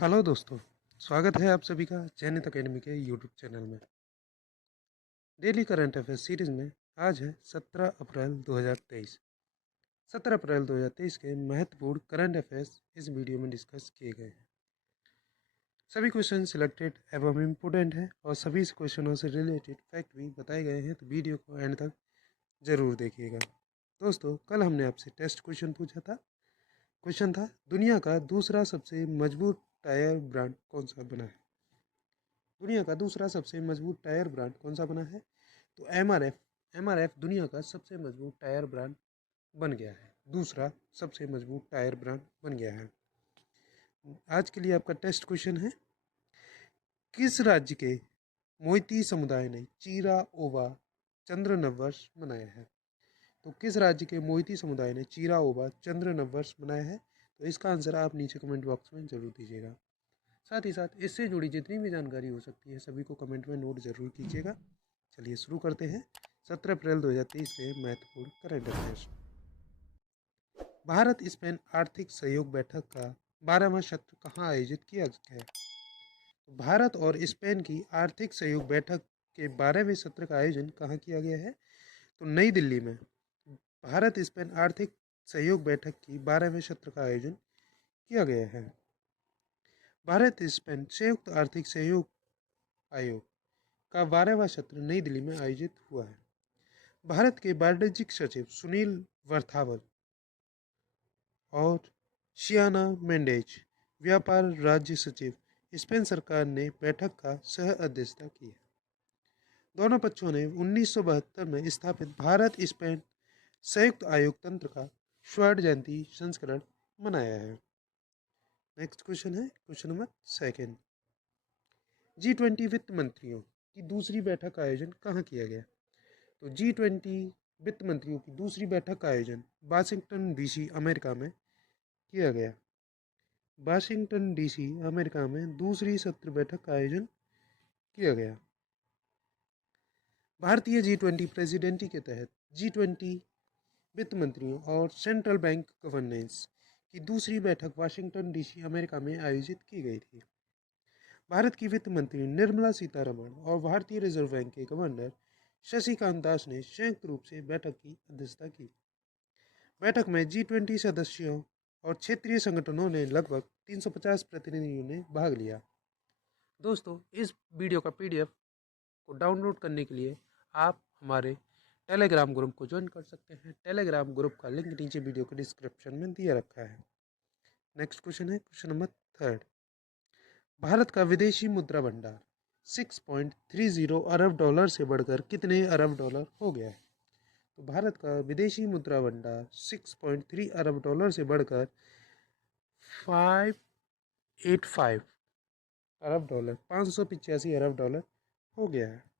Hello दोस्तों, स्वागत है आप सभी का जैनित अकेडमी के यूट्यूब चैनल में। डेली करंट अफेयर्स सीरीज में आज है 17 अप्रैल 2023। 17 अप्रैल 2023 के महत्वपूर्ण करंट अफेयर्स इस वीडियो में डिस्कस किए गए हैं। सभी क्वेश्चन सिलेक्टेड एवं इम्पोर्टेंट है और सभी क्वेश्चनों से रिलेटेड फैक्ट भी बताए गए हैं, तो वीडियो को एंड तक जरूर देखिएगा। दोस्तों, कल हमने आपसे टेस्ट क्वेश्चन पूछा था। क्वेश्चन था, दुनिया का दूसरा सबसे मजबूत टायर ब्रांड कौन सा बना है? दुनिया का दूसरा सबसे मजबूत टायर ब्रांड कौन सा बना है? तो एमआरएफ दुनिया का सबसे मजबूत टायर ब्रांड बन गया है। दूसरा सबसे मजबूत टायर ब्रांड बन गया है। आज के लिए आपका टेस्ट क्वेश्चन है, किस राज्य के मोइती समुदाय ने चीरा ओबा चंद्र नववर्ष मनाया है? तो किस राज्य के मोइती समुदाय ने चीरा ओबा चंद्र नववर्ष मनाया है? तो इसका आंसर आप नीचे कमेंट बॉक्स में जरूर दीजिएगा। साथ ही साथ इससे जुड़ी जितनी भी जानकारी हो सकती है सभी को कमेंट में नोट जरूर कीजिएगा। चलिए शुरू करते हैं 17 अप्रैल 2023 के महत्वपूर्ण करंट अफेयर्स। भारत स्पेन आर्थिक सहयोग बैठक का 12वां सत्र कहाँ आयोजित किया गया? भारत और स्पेन की आर्थिक सहयोग बैठक के 12वें सत्र का आयोजन कहाँ किया गया है? तो नई दिल्ली में भारत स्पेन आर्थिक सहयोग बैठक की 12वें सत्र का आयोजन किया गया है। भारत स्पेन संयुक्त आर्थिक सहयोग आयोग का 12वां सत्र नई दिल्ली में आयोजित हुआ है। भारत के वाणिज्यिक सचिव सुनील वर्थावल और शियाना मेंडेज व्यापार राज्य सचिव स्पेन सरकार ने बैठक का सह अध्यक्षता की है। दोनों पक्षों ने 1972 में स्थापित भारत स्पेन संयुक्त आयोग तंत्र का स्वर्ण जयंती संस्करण मनाया है। नेक्स्ट क्वेश्चन है क्वेश्चन नंबर 2। G20 वित्त मंत्रियों की दूसरी बैठक का आयोजन कहाँ किया गया? तो G20 वित्त मंत्रियों की दूसरी बैठक का आयोजन वाशिंगटन डीसी अमेरिका में किया गया। वाशिंगटन डीसी अमेरिका में दूसरी सत्र बैठक का आयोजन किया गया। भारतीय G20 प्रेसिडेंसी के तहत G20 वित्त मंत्रियों और सेंट्रल बैंक गवर्नेंस की दूसरी बैठक वाशिंगटन डीसी अमेरिका में आयोजित की गई थी। भारत की वित्त मंत्री निर्मला सीतारमण और भारतीय रिजर्व बैंक के गवर्नर शशिकांत दास ने संयुक्त रूप से बैठक की अध्यक्षता की। बैठक में G20 सदस्यों और क्षेत्रीय संगठनों ने लगभग 350 प्रतिनिधियों ने भाग लिया। दोस्तों, इस वीडियो का PDF को डाउनलोड करने के लिए आप हमारे टेलीग्राम ग्रुप को ज्वाइन कर सकते हैं। टेलीग्राम ग्रुप का लिंक नीचे वीडियो के डिस्क्रिप्शन में दिया रखा है। नेक्स्ट क्वेश्चन है क्वेश्चन नंबर 3। भारत का विदेशी मुद्रा भंडार 6.30 अरब डॉलर से बढ़कर कितने अरब डॉलर हो गया है? तो भारत का विदेशी मुद्रा भंडार 6.3 अरब डॉलर से बढ़कर 585 अरब डॉलर 585 अरब डॉलर हो गया है।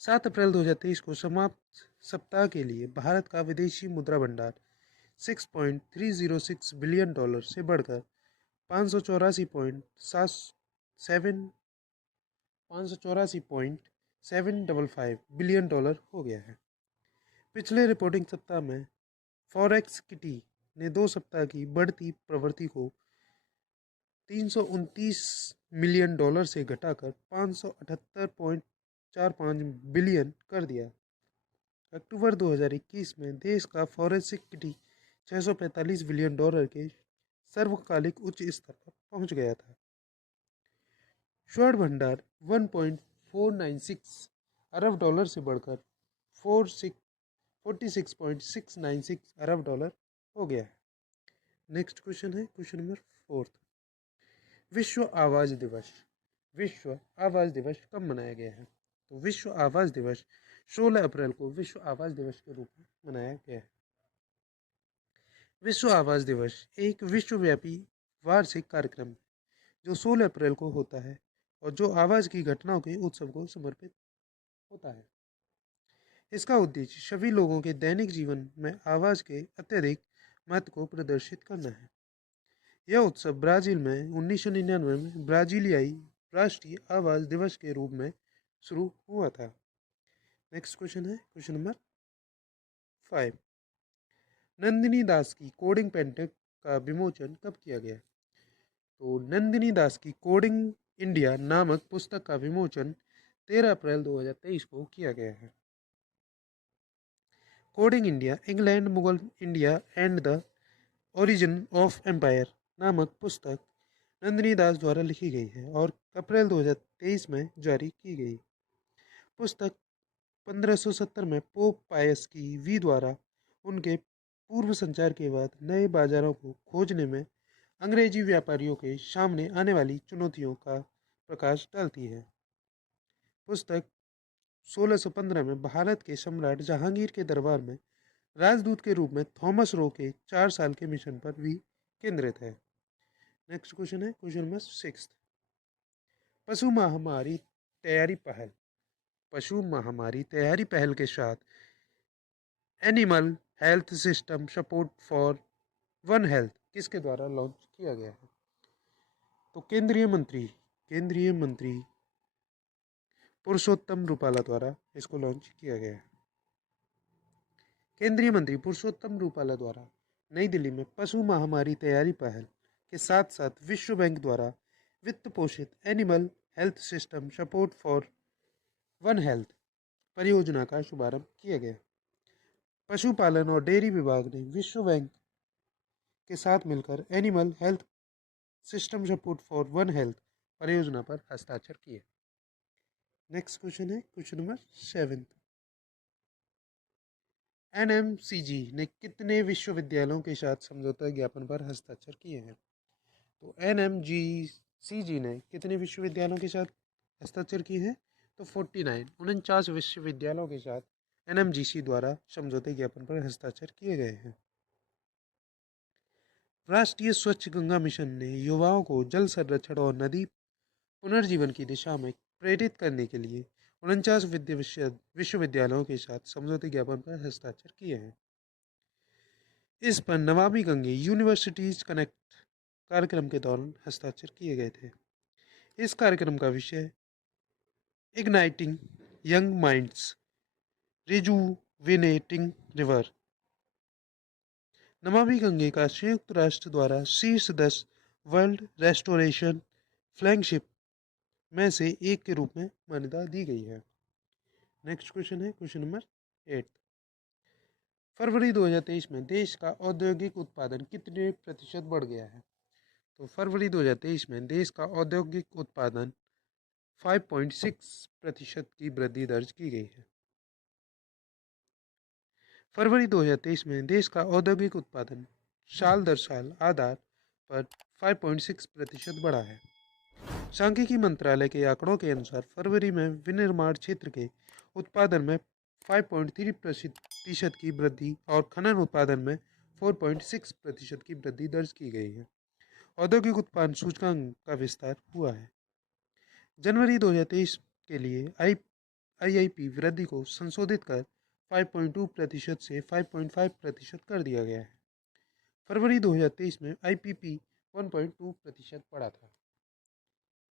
7 अप्रैल 2023 को समाप्त सप्ताह के लिए भारत का विदेशी मुद्रा भंडार 6.306 बिलियन डॉलर से बढ़कर 584.755 बिलियन डॉलर हो गया है। पिछले रिपोर्टिंग सप्ताह में फॉरेक्स किटी ने 2 सप्ताह की बढ़ती प्रवृत्ति को 329 मिलियन डॉलर से घटाकर 578.45 बिलियन कर दिया। अक्टूबर 2021 में देश का फॉरेक्स किटी 645 बिलियन डॉलर के सर्वकालिक उच्च स्तर पर पहुंच गया था। स्वर्ण भंडार 1.496 अरब डॉलर से बढ़कर 46.696 अरब डॉलर हो गया है। नेक्स्ट क्वेश्चन है क्वेश्चन नंबर 4। विश्व आवाज दिवस कब मनाया गया है? तो विश्व आवाज दिवस 16 अप्रैल को विश्व आवाज दिवस के रूप में मनाया गया है। विश्व आवाज दिवस एक विश्वव्यापी वार्षिक कार्यक्रम है जो 16 अप्रैल को होता है और जो आवाज की घटनाओं के उत्सव को समर्पित होता है। इसका उद्देश्य सभी लोगों के दैनिक जीवन में आवाज के अत्यधिक महत्व को प्रदर्शित करना है। यह उत्सव ब्राजील में 1999 में ब्राजीलियाई राष्ट्रीय आवाज दिवस के रूप में शुरू हुआ था। नेक्स्ट क्वेश्चन है क्वेश्चन नंबर 5। नंदिनी दास की कोडिंग पेंटेक का विमोचन कब किया गया? तो नंदिनी दास की कोडिंग इंडिया नामक पुस्तक का विमोचन 13 अप्रैल 2023 को किया गया है। Courting India England Mughal India and the origin of empire नामक पुस्तक नंदिनी दास द्वारा लिखी गई है और अप्रैल 2023 में जारी की गई। पुस्तक 1570 में पोप पायस की वी द्वारा उनके पूर्व संचार के बाद नए बाजारों को खोजने में अंग्रेजी व्यापारियों के सामने आने वाली चुनौतियों का प्रकाश डालती है। पुस्तक 1615 में भारत के सम्राट जहांगीर के दरबार में राजदूत के रूप में थॉमस रो के 4 साल के मिशन पर भी केंद्रित है। नेक्स्ट क्वेश्चन है क्वेश्चन नंबर 6। पशु महामारी तैयारी पहल। पशु महामारी तैयारी पहल के साथ animal health system support for one health किसके द्वारा लॉन्च किया गया है? तो केंद्रीय मंत्री पुरुषोत्तम रूपाला द्वारा इसको लॉन्च किया गया है। केंद्रीय मंत्री पुरुषोत्तम रूपाला द्वारा नई दिल्ली में पशु महामारी तैयारी पहल के साथ साथ विश्व बैंक द्वारा वित्त पोषित animal health system support for one health परियोजना का शुभारंभ किया गया। पशुपालन और डेयरी विभाग ने विश्व बैंक के साथ मिलकर animal health system support for one health परियोजना पर हस्ताक्षर किए। नेक्स्ट क्वेश्चन है क्वेश्चन नंबर 7। एनएमसीजी ने कितने विश्वविद्यालयों के साथ समझौता ज्ञापन पर हस्ताक्षर किए हैं? तो एनएमजीसीजी ने कितने विश्वविद्यालयों के साथ हस्ताक्षर किए हैं? तो 49 विश्वविद्यालयों के साथ एनएमजीसी द्वारा समझौते ज्ञापन पर हस्ताक्षर किए गए हैं। राष्ट्रीय स्वच्छ गंगा मिशन ने युवाओं को जल संरक्षण और नदी पुनर्जीवन की दिशा में प्रेरित करने के लिए 49 विश्वविद्यालयों के साथ समझौते ज्ञापन पर हस्ताक्षर किए हैं। इस पर नमामि गंगे यूनिवर्सिटीज कनेक्ट कार्यक्रम के दौरान हस्ताक्षर किए गए थे। इस कार्यक्रम का विषय igniting young minds rejuvenating river. Namami Gange का संयुक्त राष्ट्र द्वारा शीर्ष 10 वर्ल्ड रेस्टोरेशन फ्लैगशिप में से एक के रूप में मान्यता दी गई है। नेक्स्ट क्वेश्चन है क्वेश्चन नंबर 8। फरवरी 2023 में देश का औद्योगिक उत्पादन कितने प्रतिशत बढ़ गया है? तो फरवरी 2023 में देश का औद्योगिक उत्पादन 5.6% की वृद्धि दर्ज की गई है। फरवरी 2023 में देश का औद्योगिक उत्पादन साल दर साल आधार पर 5.6% बढ़ा है। सांख्यिकी मंत्रालय के आंकड़ों के अनुसार फरवरी में विनिर्माण क्षेत्र के उत्पादन में 5.3% की वृद्धि और खनन उत्पादन में 4.6% की वृद्धि दर्ज की गई है। औद्योगिक उत्पादन सूचकांक का विस्तार हुआ है। जनवरी 2023 के लिए आईआईपी वृद्धि को संशोधित कर 5.2% से 5.5% कर दिया गया है। फरवरी 2023 में आईपीपी 1.2% बढ़ा था।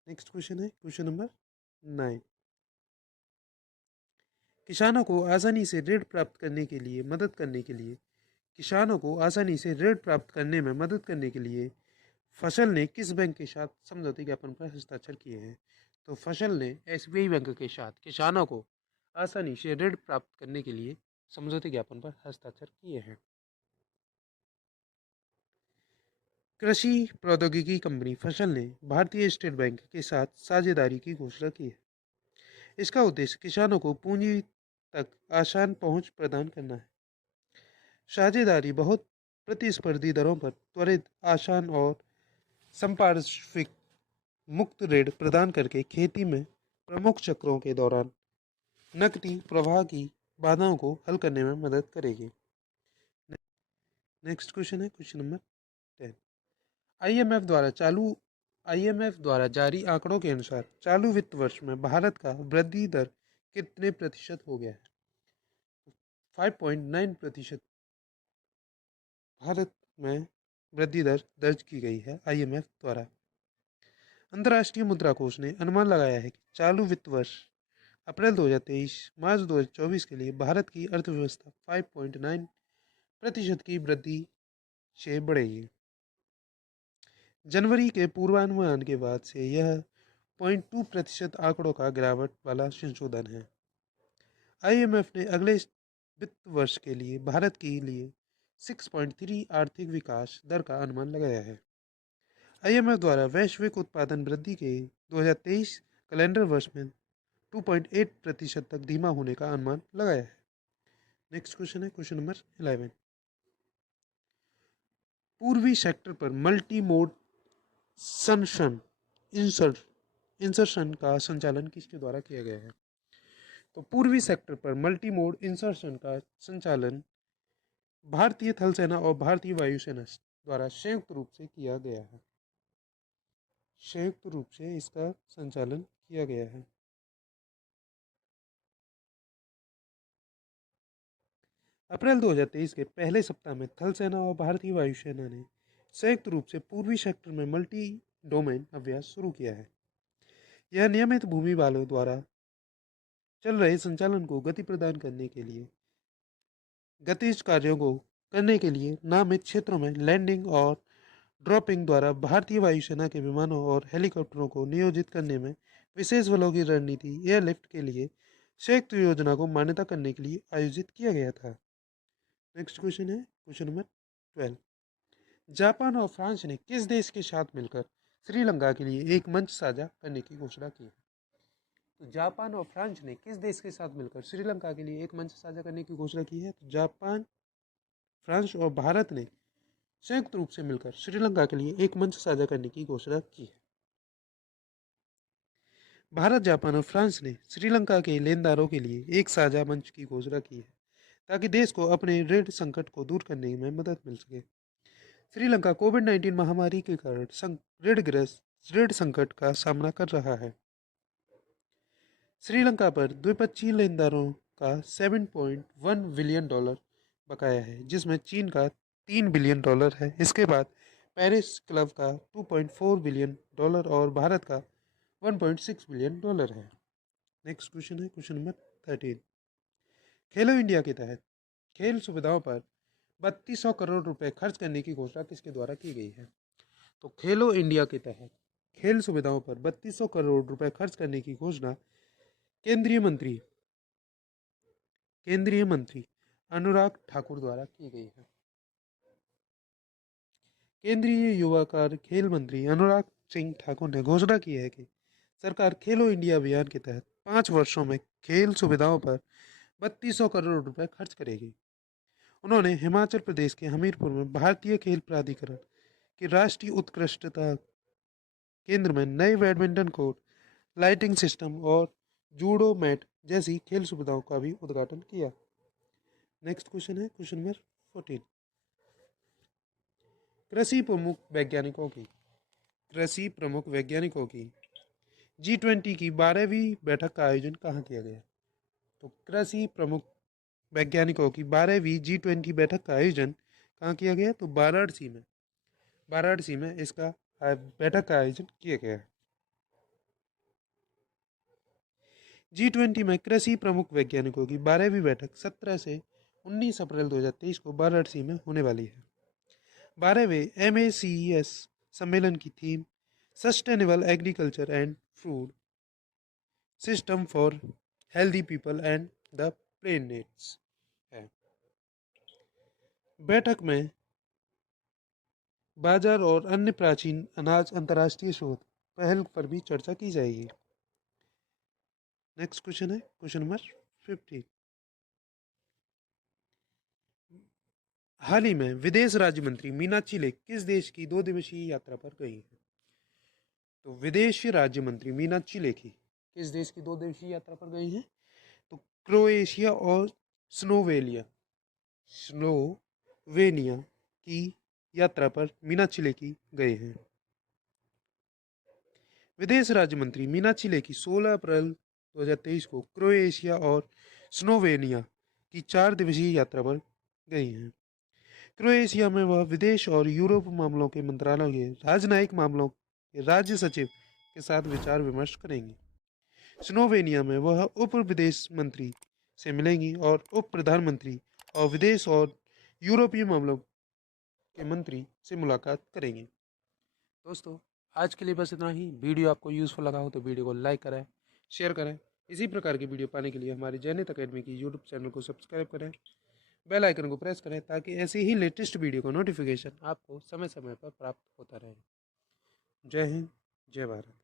नेक्स्ट क्वेश्चन है क्वेश्चन नंबर 9। किसानों को आसानी से ऋण प्राप्त करने के लिए फसल ने किस बैंक के साथ समझौते ज्ञापन पर हस्ताक्षर किए हैं? तो फसल ने एसबीआई बैंक के साथ किसानों को आसानी से ऋण प्राप्त करने के लिए समझौते ज्ञापन पर हस्ताक्षर किए हैं। कृषि प्रौद्योगिकी कंपनी फसल ने भारतीय स्टेट बैंक के साथ साझेदारी की घोषणा की है। इसका उद्देश्य किसानों को पूंजी तक आसान पहुंच प्रदान करना है। साझेदारी बहुत प्रतिस्पर्धी दरों पर त्वरित, आसान और संपार्श्विक मुक्त ऋण प्रदान करके खेती में प्रमुख चक्रों के दौरान नकदी प्रवाह की बाधाओं को हल करने में मदद करेगी। नेक्स्ट क्वेश्चन है क्वेश्चन नंबर 10। आईएमएफ द्वारा जारी आंकड़ों के अनुसार चालू वित्त वर्ष में भारत का वृद्धि दर कितने प्रतिशत हो गया है? 5.9% भारत में वृद्धि दर दर्ज की गई है आईएमएफ द्वारा। अंतर्राष्ट्रीय मुद्रा कोष ने अनुमान लगाया है कि चालू वित्त वर्ष अप्रैल 2023 मार्च 2024 के लिए भारत की अर्थव्यवस्था 5.9% की वृद्धि से बढ़ेगी। जनवरी के पूर्वानुमान के बाद से यह 0.2% आंकड़ों का गिरावट वाला संशोधन है। आईएमएफ ने अगले वित्त वर्ष के लिए भारत के लिए 6.3 आर्थिक विकास दर का अनुमान लगाया है। आईएमएफ द्वारा वैश्विक उत्पादन वृद्धि के 2023 कैलेंडर वर्ष में 2.8% तक धीमा होने का अनुमान लगाया है। नेक्स्ट क्वेश्चन है क्वेश्चन नंबर 11। पूर्वी सेक्टर पर मल्टी मोड इंसर्शन का संचालन किसके द्वारा किया गया है? तो पूर्वी सेक्टर पर मल्टी मोड इंसर्शन का संचालन भारतीय थल सेना और भारतीय वायुसेना द्वारा संयुक्त रूप से किया गया है। संयुक्त रूप से इसका संचालन किया गया है। अप्रैल 2023 के पहले सप्ताह में थल सेना और भारतीय वायुसेना ने संयुक्त रूप से पूर्वी सेक्टर में मल्टी डोमेन अभ्यास शुरू किया है। यह नियमित भूमि वालों द्वारा चल रहे संचालन को गति प्रदान करने के लिए गतिज कार्यों को करने के लिए नामित क्षेत्रों में लैंडिंग और ड्रॉपिंग द्वारा भारतीय वायुसेना के विमानों और हेलीकॉप्टरों को नियोजित करने में विशेष बलों की रणनीति एयरलिफ्ट के लिए संयुक्त योजना को मान्यता करने के लिए आयोजित किया गया था। नेक्स्ट क्वेश्चन है क्वेश्चन नंबर 12। जापान और फ्रांस ने किस देश के साथ मिलकर श्रीलंका के लिए एक मंच साझा करने की घोषणा की है? तो जापान और फ्रांस ने किस देश के साथ मिलकर श्रीलंका के लिए एक मंच साझा करने की घोषणा की है? तो जापान, फ्रांस और भारत ने संयुक्त रूप से मिलकर श्रीलंका के लिए एक मंच साझा करने की घोषणा की है। भारत, जापान और फ्रांस ने श्रीलंका के लेनदारों के लिए एक साझा मंच की घोषणा की है ताकि देश को अपने ऋण संकट को दूर करने में मदद मिल सके। श्रीलंका कोविड-19 महामारी के कारण ऋण संकट का सामना कर रहा है। श्रीलंका पर द्विपक्षीय लेनदारों का $7.1 बिलियन बकाया है, जिसमें चीन का $3 बिलियन है। इसके बाद पेरिस क्लब का $2.4 बिलियन और भारत का $1.6 बिलियन है। नेक्स्ट क्वेश्चन है क्वेश्चन नंबर 13। खेलो इंडिया के तहत खेल सुविधाओं पर 3200 करोड़ रुपए खर्च करने की घोषणा किसके द्वारा की गई है? तो खेलो इंडिया के तहत खेल सुविधाओं पर 3200 करोड़ रुपए खर्च करने की घोषणा केंद्रीय मंत्री अनुराग ठाकुर द्वारा की गई है। केंद्रीय युवा कार्य खेल मंत्री अनुराग सिंह ठाकुर ने घोषणा की है कि सरकार खेलो इंडिया अभियान के तहत 5 वर्षों में खेल सुविधाओं पर 3200 करोड़ रुपए खर्च करेगी। उन्होंने हिमाचल प्रदेश के हमीरपुर में भारतीय खेल प्राधिकरण के राष्ट्रीय उत्कृष्टता केंद्र में नए बैडमिंटन कोर्ट, लाइटिंग सिस्टम और जूडो मैट जैसी खेल सुविधाओं का भी उद्घाटन किया। नेक्स्ट क्वेश्चन है क्वेश्चन नंबर 14। कृषि प्रमुख वैज्ञानिकों की G20 की 12वीं बैठक का आयोजन कहाँ किया गया? तो कृषि प्रमुख वैज्ञानिकों की 12वीं G20 बैठक का आयोजन कहाँ किया गया? तो वाराणसी में इसका बैठक का आयोजन किया गया है। G20 में कृषि प्रमुख वैज्ञानिकों की 12वीं बैठक 17 से 19 अप्रैल 2023 को वाराणसी में होने वाली है। 12वें MACES सम्मेलन की theme sustainable agriculture and food system for healthy people and the planets है। बैठक में बाजार और अन्य प्राचीन अनाज अंतर्राष्ट्रीय शोध पहल पर भी चर्चा की जाएगी। नेक्स्ट क्वेश्चन है क्वेश्चन नंबर 15। हाल ही में विदेश राज्य मंत्री मीनाक्षी लेखी किस देश की 2 दिवसीय यात्रा पर गई है? तो विदेश राज्य मंत्री मीनाक्षी लेखी किस देश की 2 दिवसीय यात्रा पर गई हैं? तो क्रोएशिया और स्लोवेनिया की यात्रा पर मीनाक्षी लेखी गए हैं। विदेश राज्य मंत्री मीनाक्षी लेखी 16 अप्रैल 2023 को क्रोएशिया और स्लोवेनिया की 4 दिवसीय यात्रा पर गई हैं। क्रोएशिया में वह विदेश और यूरोप मामलों के मंत्रालय के राजनयिक मामलों के राज्य सचिव के साथ विचार विमर्श करेंगी। स्लोवेनिया में वह उप विदेश मंत्री से मिलेंगी और उप प्रधानमंत्री और विदेश और यूरोपीय मामलों के मंत्री से मुलाकात करेंगे। दोस्तों आज के लिए बस इतना ही। वीडियो आपको यूज़फुल लगा हो तो वीडियो को लाइक करें, शेयर करें। इसी प्रकार की वीडियो पाने के लिए हमारी जैनित अकेडमी की यूट्यूब चैनल को सब्सक्राइब करें, बेल आइकन को प्रेस करें ताकि ऐसी ही लेटेस्ट वीडियो का नोटिफिकेशन आपको समय समय पर प्राप्त होता रहे। जय हिंद, जय भारत।